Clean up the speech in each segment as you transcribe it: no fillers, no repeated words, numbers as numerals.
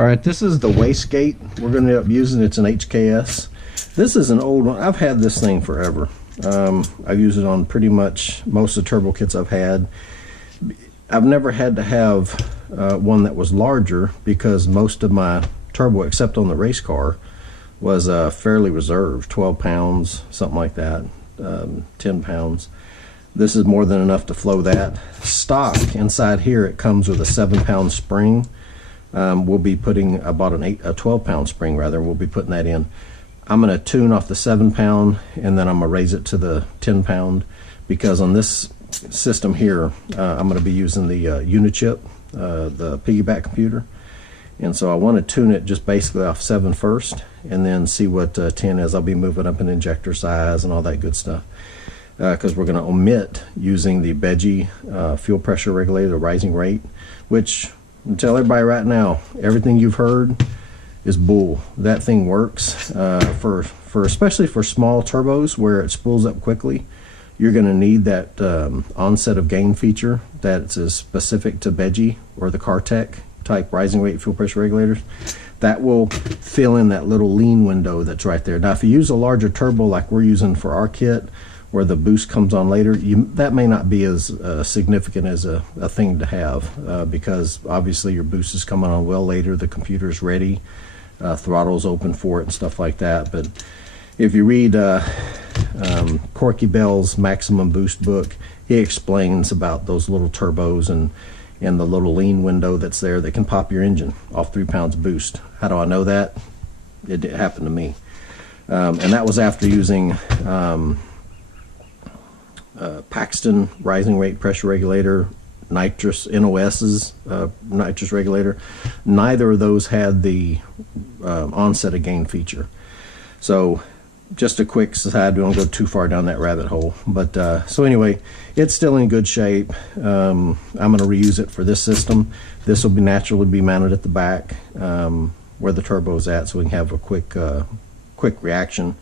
All right, this is the wastegate we're going to end up using. It's an HKS. This is an old one. I've had this thing forever. I've used it on pretty much most of the turbo kits I've had. I've never had to have one that was larger because most of my turbo, except on the race car, was fairly reserved, 12 pounds, something like that, 10 pounds. This is more than enough to flow that. Stock inside here, it comes with a 7-pound spring. We'll be putting about a 12-pound spring rather. We'll be putting that in. I'm going to tune off the 7-pound and then I'm going to raise it to the 10-pound because on this system here, I'm going to be using the Unichip, the piggyback computer. And so I want to tune it just basically off 7 first and then see what 10 is. I'll be moving up an injector size and all that good stuff because we're going to omit using the Veggie fuel pressure regulator, the rising rate, which I'll tell everybody right now, everything you've heard is bull. That thing works for especially for small turbos where it spools up quickly. You're going to need that onset of gain feature that is specific to Veggie or the Cartec type rising rate fuel pressure regulators. That will fill in that little lean window that's right there. Now if you use a larger turbo like we're using for our kit where the boost comes on later, that may not be as significant as a thing to have because obviously your boost is coming on well later, the computer's ready, throttle's open for it and stuff like that. But if you read Corky Bell's Maximum Boost book, he explains about those little turbos and the little lean window that's there that can pop your engine off 3 pounds boost. How do I know that? It happened to me. And that was after using Paxton rising rate pressure regulator, nitrous NOS's nitrous regulator. Neither of those had the onset of gain feature. So just a quick aside, we don't go too far down that rabbit hole. But so anyway, it's still in good shape. I'm going to reuse it for this system. This will be naturally be mounted at the back where the turbo is at, so we can have a quick reaction.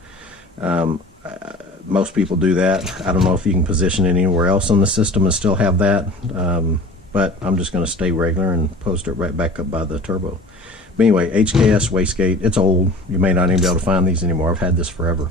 Most people do that. I don't know if you can position it anywhere else on the system and still have that, but I'm just going to stay regular and post it right back up by the turbo. But anyway, HKS wastegate, it's old. You may not even be able to find these anymore. I've had this forever.